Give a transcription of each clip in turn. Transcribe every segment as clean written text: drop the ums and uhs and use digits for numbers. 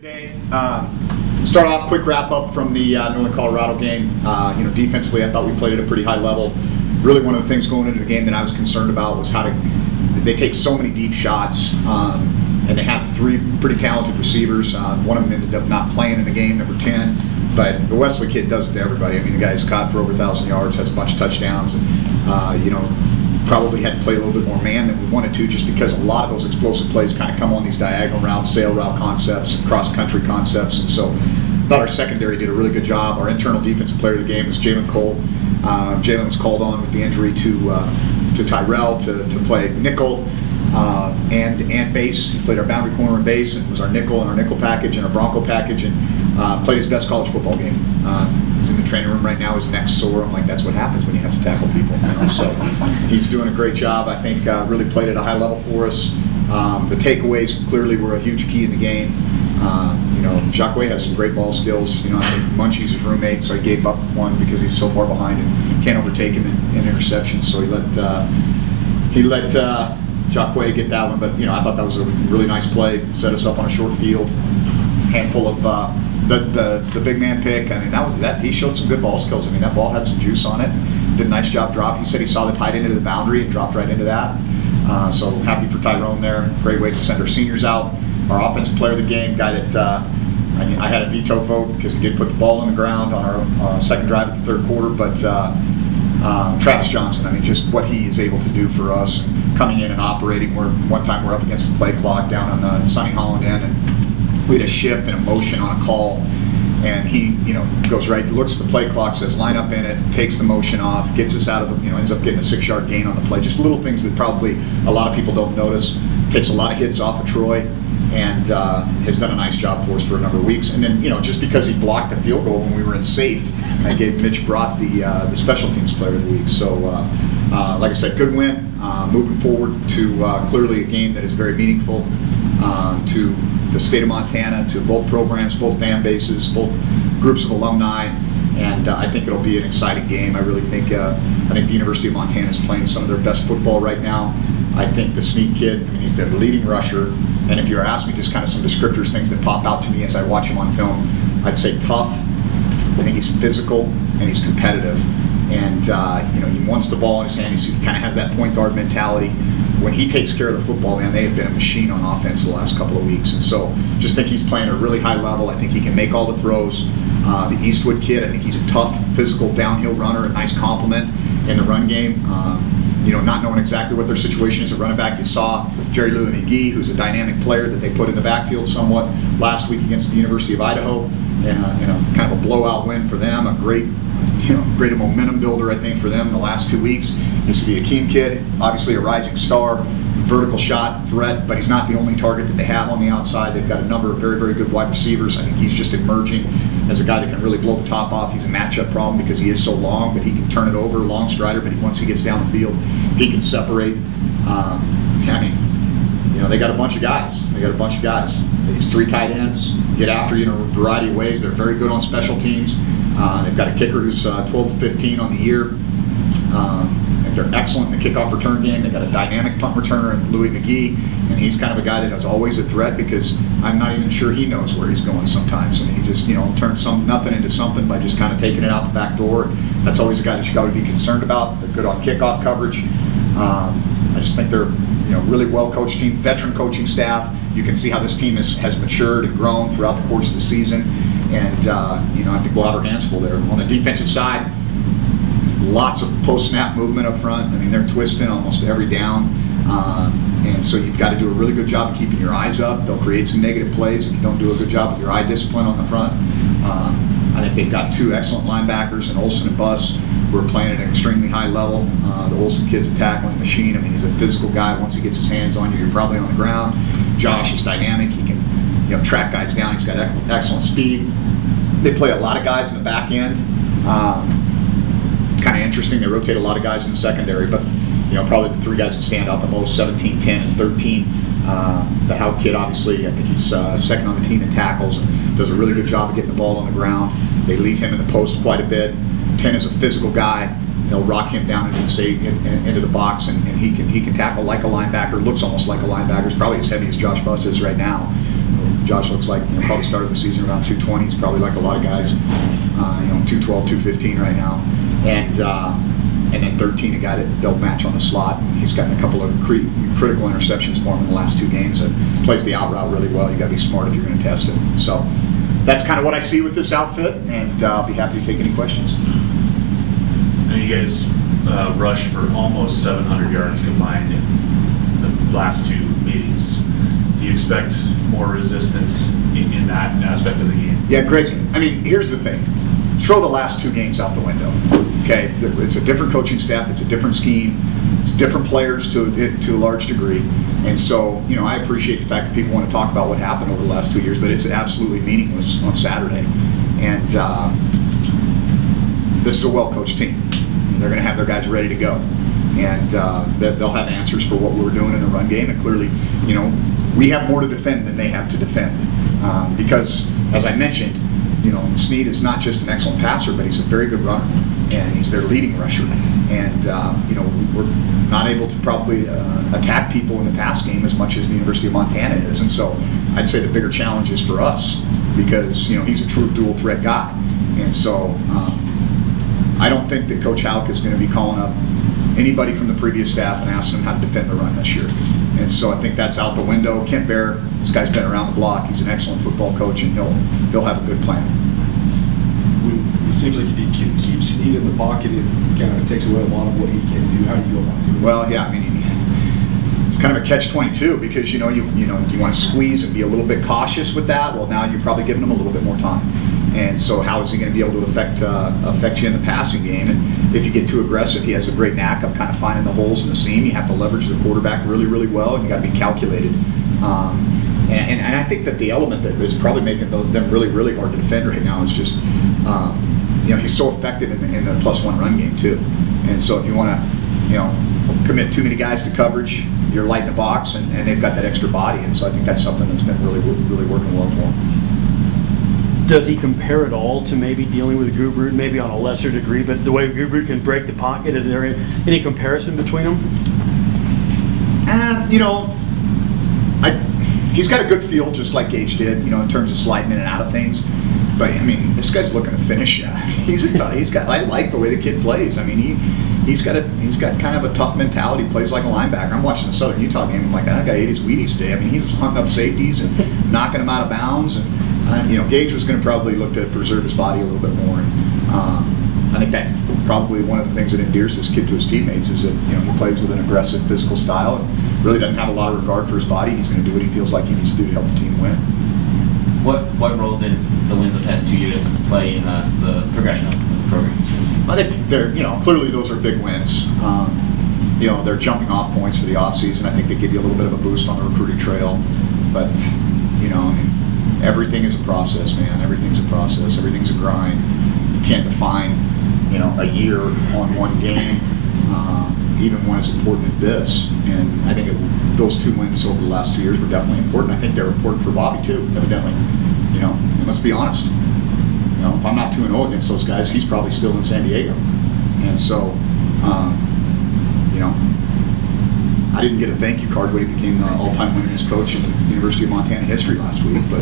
Today, start off quick wrap up from the Northern Colorado game. Defensively, I thought we played at a pretty high level. Really, one of the things going into the game that I was concerned about was they take so many deep shots, and they have three pretty talented receivers. One of them ended up not playing in the game, number 10. But the Wesley kid does it to everybody. I mean, the guy's caught for over 1,000 yards, has a bunch of touchdowns, and probably had to play a little bit more man than we wanted to, just because a lot of those explosive plays kind of come on these diagonal routes, sail route concepts, and cross-country concepts. And so I thought our secondary did a really good job. Our internal defensive player of the game was Jalen Cole. Jalen was called on with the injury to Tyrell to play nickel and base. He played our boundary corner and base, and was our nickel and our nickel package and our Bronco package, and played his best college football game. He's in the training room right now, his neck's sore. I'm like, that's what happens when you have to tackle people. So he's doing a great job. I think really played at a high level for us. The takeaways clearly were a huge key in the game. Choate has some great ball skills. I think Munchie's his roommate, so he gave up one because he's so far behind and can't overtake him in interceptions. So he let Choate get that one. But I thought that was a really nice play. Set us up on a short field. Handful of the big man pick. I mean, he showed some good ball skills. I mean, that ball had some juice on it. Did a nice job drop. He said he saw the tight end into the boundary and dropped right into that. So happy for Tyrone there. Great way to send our seniors out. Our offensive player of the game, guy that I had a veto vote because he did put the ball on the ground on our second drive of the third quarter. But Travis Johnson, I mean, just what he is able to do for us, coming in and operating. One time we're up against the play clock down on Sunny Holland end, and we had a shift and a motion on a call, and he goes right, looks at the play clock, says line up in it, takes the motion off, gets us out of the, ends up getting a 6-yard gain on the play. Just little things that probably a lot of people don't notice. Takes a lot of hits off of Troy, and has done a nice job for us for a number of weeks. And then just because he blocked a field goal when we were in safe, I gave Mitch Brott the special teams player of the week. So like I said, good win. Moving forward to clearly a game that is very meaningful to the state of Montana, to both programs, both fan bases, both groups of alumni, and I think it'll be an exciting game. I really think the University of Montana is playing some of their best football right now. I think the Sneak kid, I mean, he's the leading rusher, and if you were asking me just kind of some descriptors, things that pop out to me as I watch him on film, I'd say tough. I think he's physical and he's competitive, and he wants the ball in his hand. He kind of has that point guard mentality. When he takes care of the football, man, they have been a machine on offense the last couple of weeks. And so just think he's playing at a really high level. I think he can make all the throws. The Eastwood kid, I think he's a tough, physical downhill runner, a nice complement in the run game. Not knowing exactly what their situation is at running back. You saw Jerry Lou McGee, who's a dynamic player that they put in the backfield somewhat last week against the University of Idaho, and kind of a blowout win for them. A great momentum builder, I think, for them in the last 2 weeks. You see the Akeem kid, obviously a rising star, vertical shot threat, but he's not the only target that they have on the outside. They've got a number of very, very good wide receivers. I think he's just emerging as a guy that can really blow the top off. He's a matchup problem because he is so long, but he can turn it over, long strider, but once he gets down the field, he can separate. They got a bunch of guys. They use 3 tight ends, get after you in a variety of ways. They're very good on special teams. They've got a kicker who's 12-15 on the year. They're excellent in the kickoff return game. They've got a dynamic punt returner in Louis McGee, and he's kind of a guy that is always a threat because I'm not even sure he knows where he's going sometimes. And he just turns nothing into something by just kind of taking it out the back door. That's always a guy that you got to be concerned about. They're good on kickoff coverage. I just think they're really well-coached team, veteran coaching staff. You can see how this team has matured and grown throughout the course of the season, and I think we'll have our hands full there. On the defensive side, lots of post-snap movement up front. I mean, they're twisting almost every down, and so you've got to do a really good job of keeping your eyes up. They'll create some negative plays if you don't do a good job with your eye discipline on the front. I think they've got 2 excellent linebackers in Olsen and Buss, who are playing at an extremely high level. The Olsen kid's a tackling machine. I mean, he's a physical guy. Once he gets his hands on you, you're probably on the ground. Josh is dynamic. He can track guys down. He's got excellent speed. They play a lot of guys in the back end. Kind of interesting. They rotate a lot of guys in the secondary, but probably the 3 guys that stand out the most: 17, 10, and 13. The Howe kid, obviously, I think he's second on the team in tackles and does a really good job of getting the ball on the ground. They leave him in the post quite a bit. 10 is a physical guy. They'll rock him down into the box, and he can tackle like a linebacker. Looks almost like a linebacker. He's probably as heavy as Josh Buss is right now. Josh looks like, probably started the season around 220. He's probably like a lot of guys, 212, 215 right now. And then 13, a guy that they'll match on the slot. He's gotten a couple of critical interceptions for him in the last 2 games. And plays the out route really well. You got to be smart if you're going to test it. So that's kind of what I see with this outfit, and I'll be happy to take any questions. And you guys rushed for almost 700 yards combined in the last 2 meetings. Do you expect more resistance in that aspect of the game? Yeah, Greg, I mean, here's the thing. Throw the last 2 games out the window. Okay, it's a different coaching staff, it's a different scheme, it's different players to a large degree, and so I appreciate the fact that people want to talk about what happened over the last 2 years, but it's absolutely meaningless on Saturday. And this is a well-coached team. They're going to have their guys ready to go, and they'll have answers for what we're doing in the run game. And clearly, we have more to defend than they have to defend, because as I mentioned, Snead is not just an excellent passer, but he's a very good runner, and he's their leading rusher. And we're not able to probably attack people in the pass game as much as the University of Montana is. And so I'd say the bigger challenge is for us, because he's a true dual threat guy. And so I don't think that Coach Houck is going to be calling up anybody from the previous staff and asking them how to defend the run this year. And so I think that's out the window. Kent Bear, this guy's been around the block. He's an excellent football coach, and he'll have a good plan. It seems like if you keep Snead in the pocket, it kind of takes away a lot of what he can do. How do you go about doing it? Well, yeah, I mean, it's kind of a catch-22, because you want to squeeze and be a little bit cautious with that. Well, now you're probably giving him a little bit more time. And so how is he going to be able to affect you in the passing game? And if you get too aggressive, he has a great knack of kind of finding the holes in the seam. You have to leverage the quarterback really, really well, and you got to be calculated. And I think that the element that is probably making them really, really hard to defend right now is just, he's so effective in the +1 run game too. And so if you want to, commit too many guys to coverage, you're light in the box, and they've got that extra body. And so I think that's something that's been really, really working well for him. Does he compare it all to maybe dealing with Gubrud, maybe on a lesser degree, but the way Gubrud can break the pocket? Is there any comparison between them? He's got a good feel, just like Gage did, in terms of sliding in and out of things. But I mean, this guy's looking to finish. I like the way the kid plays. I mean, he's got kind of a tough mentality. Plays like a linebacker. I'm watching the Southern Utah game. I'm like, that guy ate his Wheaties today. I mean, he's hunting up safeties and knocking them out of bounds. And Gage was going to probably look to preserve his body a little bit more. And I think that's probably one of the things that endears this kid to his teammates, is that he plays with an aggressive physical style and really doesn't have a lot of regard for his body. He's going to do what he feels like he needs to do to help the team win. What role did the wins of the past 2 years play in the progression of the program? I think they're clearly those are big wins. They're jumping off points for the offseason. I think they give you a little bit of a boost on the recruiting trail, but everything is a process, man. Everything's a process. Everything's a grind. You can't define a year on one game, even one as important as this. And I think those 2 wins over the last 2 years were definitely important. I think they're important for Bobby too, evidently. And let's be honest. If I'm not 2-0 against those guys, he's probably still in San Diego. And so, I didn't get a thank you card when he became the all-time winningest coach in University of Montana history last week, but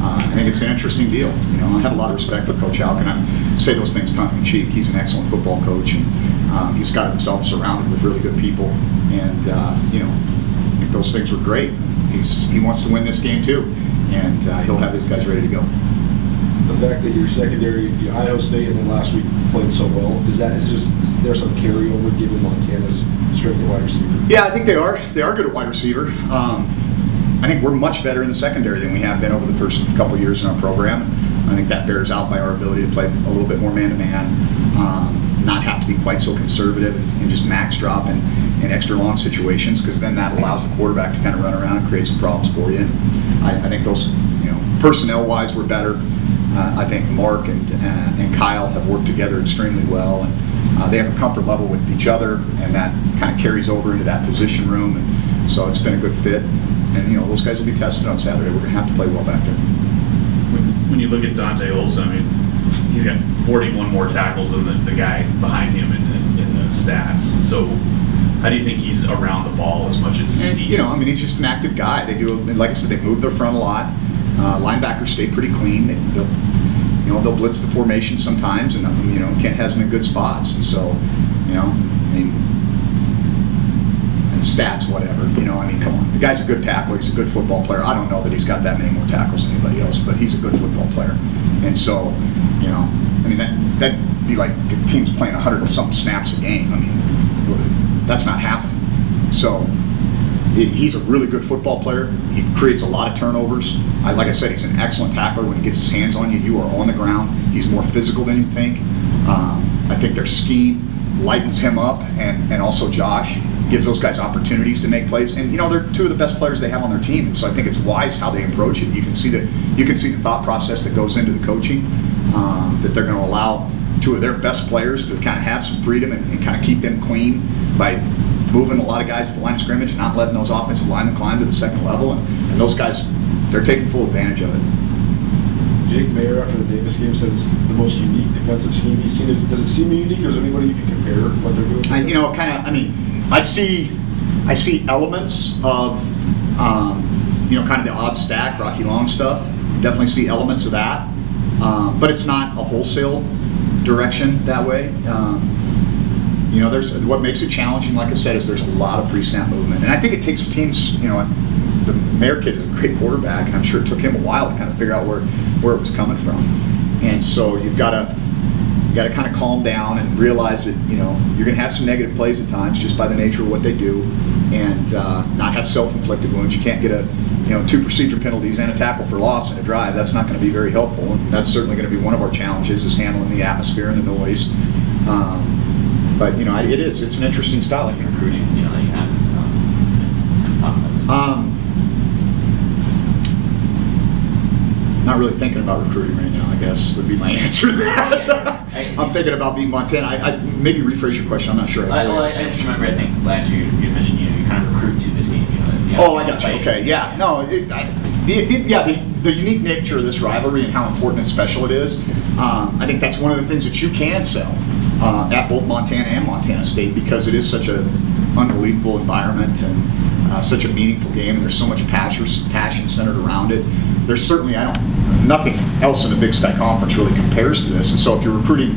I think it's an interesting deal. I have a lot of respect for Coach Houck, and I say those things tongue-in-cheek. He's an excellent football coach, and he's got himself surrounded with really good people, and I think those things were great. He wants to win this game too, and he'll have his guys ready to go. The fact that your secondary, Idaho State, and then last week played so well, is there some carryover given Montana's strength at wide receiver? Yeah, I think they are. They are good at wide receiver. I think we're much better in the secondary than we have been over the first couple of years in our program. I think that bears out by our ability to play a little bit more man-to-man, not have to be quite so conservative and just max drop in extra long situations, because then that allows the quarterback to kind of run around and create some problems for you. And I think those, personnel-wise, we're better. I think Mark and Kyle have worked together extremely well, and they have a comfort level with each other, and that kind of carries over into that position room, and so it's been a good fit. And those guys will be tested on Saturday. We're going to have to play well back there. When you look at Dante Olson, I mean, he's got 41 more tackles than the guy behind him in the stats. So how do you think he's around the ball as much as he is? He's just an active guy. They do, like I said, they move their front a lot. Linebackers stay pretty clean. They'll blitz the formation sometimes, and Kent has them in good spots. And so, and stats, whatever. Come on. The guy's a good tackler. He's a good football player. I don't know that he's got that many more tackles than anybody else, but he's a good football player. And so, that'd be like teams playing 100 and something snaps a game. That's not happening. So, he's a really good football player. He creates a lot of turnovers. Like I said, he's an excellent tackler. When he gets his hands on you, you are on the ground. He's more physical than you think. I think their scheme lightens him up, and also Josh gives those guys opportunities to make plays. And they're two of the best players they have on their team, and so I think it's wise how they approach it. You can see the thought process that goes into the coaching, that they're going to allow two of their best players to kind of have some freedom and kind of keep them clean by moving a lot of guys to the line of scrimmage and not letting those offensive linemen climb to the second level. And those guys, they're taking full advantage of it. Jake Mayer, after the Davis game, said it's the most unique defensive scheme he's seen. Does it seem unique, or is there anybody you can compare what they're doing? I see elements of, kind of the odd stack, Rocky Long stuff. Definitely see elements of that, but it's not a wholesale direction that way. What makes it challenging, like I said, is there's a lot of pre-snap movement, and I think it takes teams. The Mayer kid is a great quarterback, and I'm sure it took him a while to kind of figure out where it was coming from, and so you've got to kind of calm down and realize that you're going to have some negative plays at times just by the nature of what they do, and not have self-inflicted wounds. You can't get 2 procedure penalties and a tackle for loss in a drive. That's not going to be very helpful, and that's certainly going to be one of our challenges, is handling the atmosphere and the noise. But it's an interesting style. Like recruiting, that you have talking about this. Not really thinking about recruiting right now, I guess, would be my answer to that. I'm thinking about beating Montana. I maybe rephrase your question. I'm not sure. I just remember, I think last year you mentioned you kind of recruit to this game. I got you. Okay, yeah. No, the unique nature of this rivalry and how important and special it is. I think that's one of the things that you can sell at both Montana and Montana State, because it is such an unbelievable environment and such a meaningful game, and there's so much passion centered around it. There's certainly nothing else in the Big Sky Conference really compares to this. And so if you're recruiting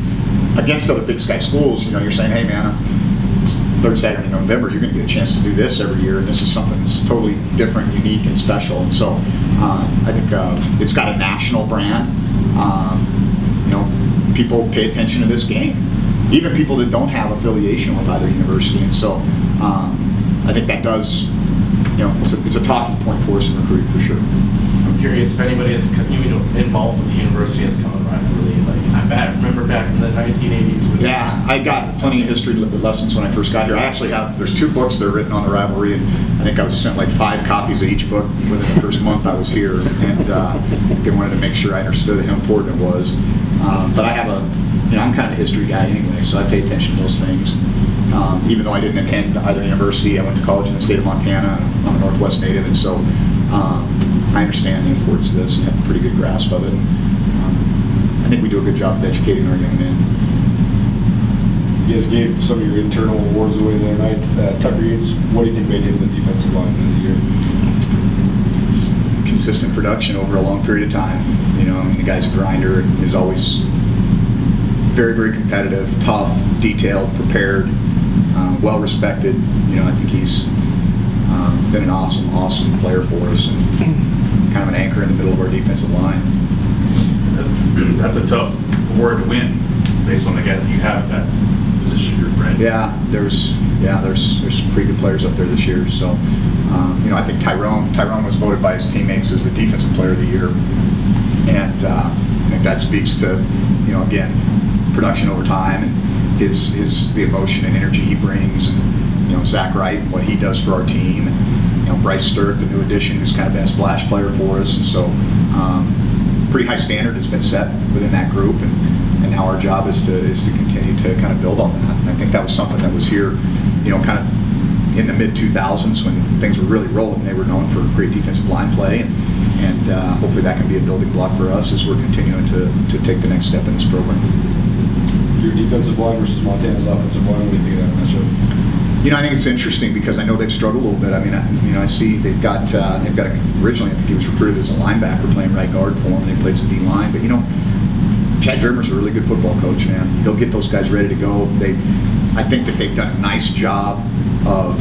against other Big Sky schools, you're saying, hey man, third Saturday in November, you're going to get a chance to do this every year, and this is something that's totally different, unique, and special. And so I think it's got a national brand. People pay attention to this game, even people that don't have affiliation with either university. And so I think that does, it's a talking point for us in recruiting for sure. I'm curious if anybody is involved with the university has come in rivalry. I remember back in the 1980s. Yeah, I got plenty of history lessons when I first got here. I actually there's 2 books that are written on the rivalry, and I think I was sent like 5 copies of each book within the first month I was here, and they wanted to make sure I understood how important it was. But I have I'm kind of a history guy anyway, so I pay attention to those things. Even though I didn't attend either university, I went to college in the state of Montana. I'm a Northwest native, and so I understand the importance of this and have a pretty good grasp of it. I think we do a good job of educating our young men. You guys gave some of your internal awards away the other night. Tucker Yates, what do you think made him the defensive lineman of the year? Consistent production over a long period of time. The guy's a grinder. He's always very, very competitive, tough, detailed, prepared, well respected. I think he's been an awesome player for us, and kind of an anchor in the middle of our defensive line. That's a tough award to win, based on the guys that you have at that position group, right? Yeah, there's some pretty good players up there this year. So, I think Tyrone was voted by his teammates as the defensive player of the year, and I think that speaks to, again, production over time and the emotion and energy he brings, and Zach Wright, what he does for our team, and Bryce Sturck, the new addition, who's kind of been a splash player for us, and so pretty high standard has been set within that group, and now our job is to continue to kind of build on that. And I think that was something that was here, kind of in the mid-2000s when things were really rolling. They were known for great defensive line play, and hopefully that can be a building block for us as we're continuing to take the next step in this program. Your defensive line versus Montana's offensive line, what do you think of that matchup? I think it's interesting because I know they've struggled a little bit. I mean, I see they've got originally I think he was recruited as a linebacker playing right guard for them. They played some D line, but Chad Drimmer's a really good football coach, man. He'll get those guys ready to go. I think that they've done a nice job of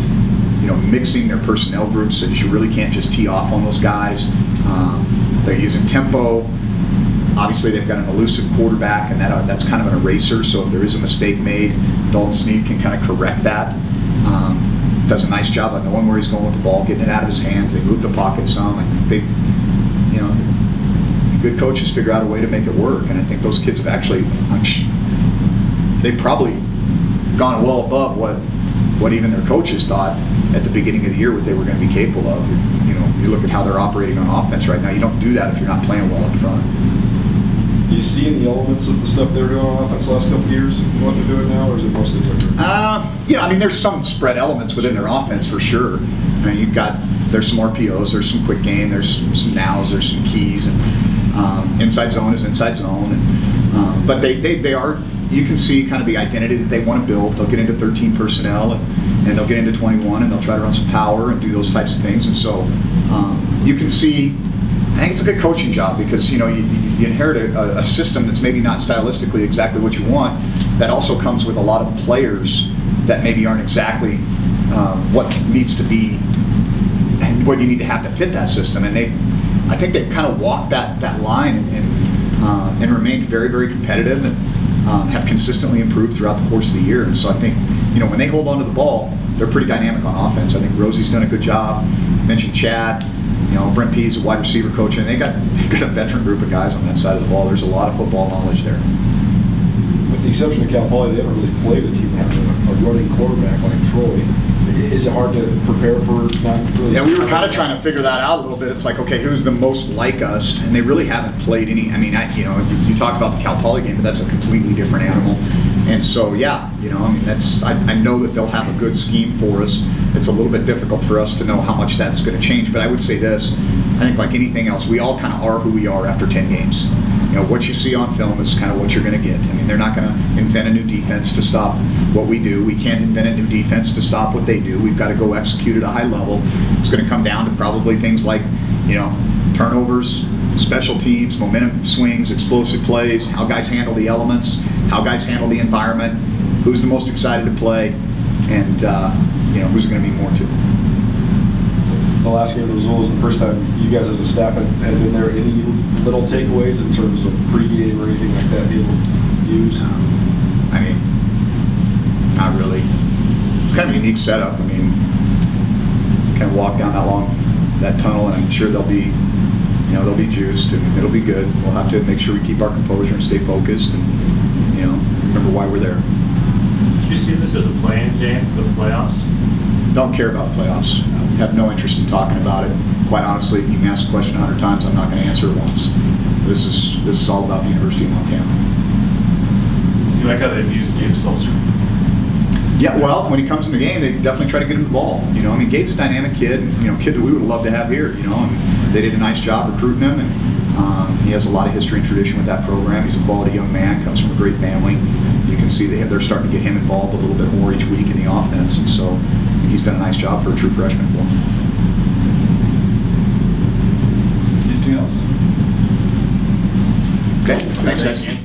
mixing their personnel groups so that you really can't just tee off on those guys. They're using tempo. Obviously, they've got an elusive quarterback, and that's kind of an eraser. So if there is a mistake made, Dalton Snead can kind of correct that. Does a nice job of knowing where he's going with the ball, getting it out of his hands. They move the pocket some. I think good coaches figure out a way to make it work, and I think those kids have actually, they've probably gone well above what even their coaches thought at the beginning of the year what they were going to be capable of. You look at how they're operating on offense right now. You don't do that if you're not playing well up front. Do you see any elements of the stuff they were doing on offense the last couple of years, what they're doing now, or is it mostly different? Yeah, I mean, there's some spread elements within their offense for sure. I mean, there's some RPOs, there's some quick game, there's some nows, there's some keys, and inside zone is inside zone. And, but they are, you can see kind of the identity that they want to build. They'll get into 13 personnel and they'll get into 21 and they'll try to run some power and do those types of things. And so you can see, I think it's a good coaching job because you inherit a system that's maybe not stylistically exactly what you want. That also comes with a lot of players that maybe aren't exactly what needs to be and what you need to have to fit that system. And I think they've kind of walked that line and remained very, very competitive and have consistently improved throughout the course of the year. And so I think when they hold on to the ball, they're pretty dynamic on offense. I think Rosie's done a good job. I mentioned Chad. Brent Pease, a wide receiver coach, and they've got a veteran group of guys on that side of the ball. There's a lot of football knowledge there. With the exception of Cal Poly, they haven't really played a team that has a running quarterback like Troy. Is it hard to prepare for not really? Yeah, we were kind of trying to figure that out a little bit. It's like, okay, who's the most like us? And they really haven't played any. I mean, you talk about the Cal Poly game, but that's a completely different animal. And so, yeah, I know that they'll have a good scheme for us. It's a little bit difficult for us to know how much that's going to change. But I would say this: I think like anything else, we all kind of are who we are after 10 games. What you see on film is kind of what you're going to get. I mean, they're not going to invent a new defense to stop what we do. We can't invent a new defense to stop what they do. We've got to go execute at a high level. It's going to come down to probably things like, turnovers, special teams, momentum swings, explosive plays, how guys handle the elements, how guys handle the environment, who's the most excited to play, and who's going to be more to. The last game of Missoula was the first time you guys as a staff had been there. Any little takeaways in terms of pregame or anything like that people use? I mean, not really. It's kind of a unique setup. I mean, kind of walk down that tunnel, and I'm sure they'll be juiced, and it'll be good. We'll have to make sure we keep our composure and stay focused, and remember why we're there. Do you see this as a play-in game for the playoffs? Don't care about the playoffs. Have no interest in talking about it. Quite honestly, you can ask the question 100 times. I'm not going to answer it once. This is all about the University of Montana. You like how they've used Gabe Seltzer? Yeah, well, when he comes in the game, they definitely try to get him the ball. I mean, Gabe's a dynamic kid, kid that we would love to have here. And they did a nice job recruiting him, and he has a lot of history and tradition with that program. He's a quality young man, comes from a great family. You can see they're starting to get him involved a little bit more each week in the offense, and so he's done a nice job for a true freshman for him. Anything else? Okay, thanks guys.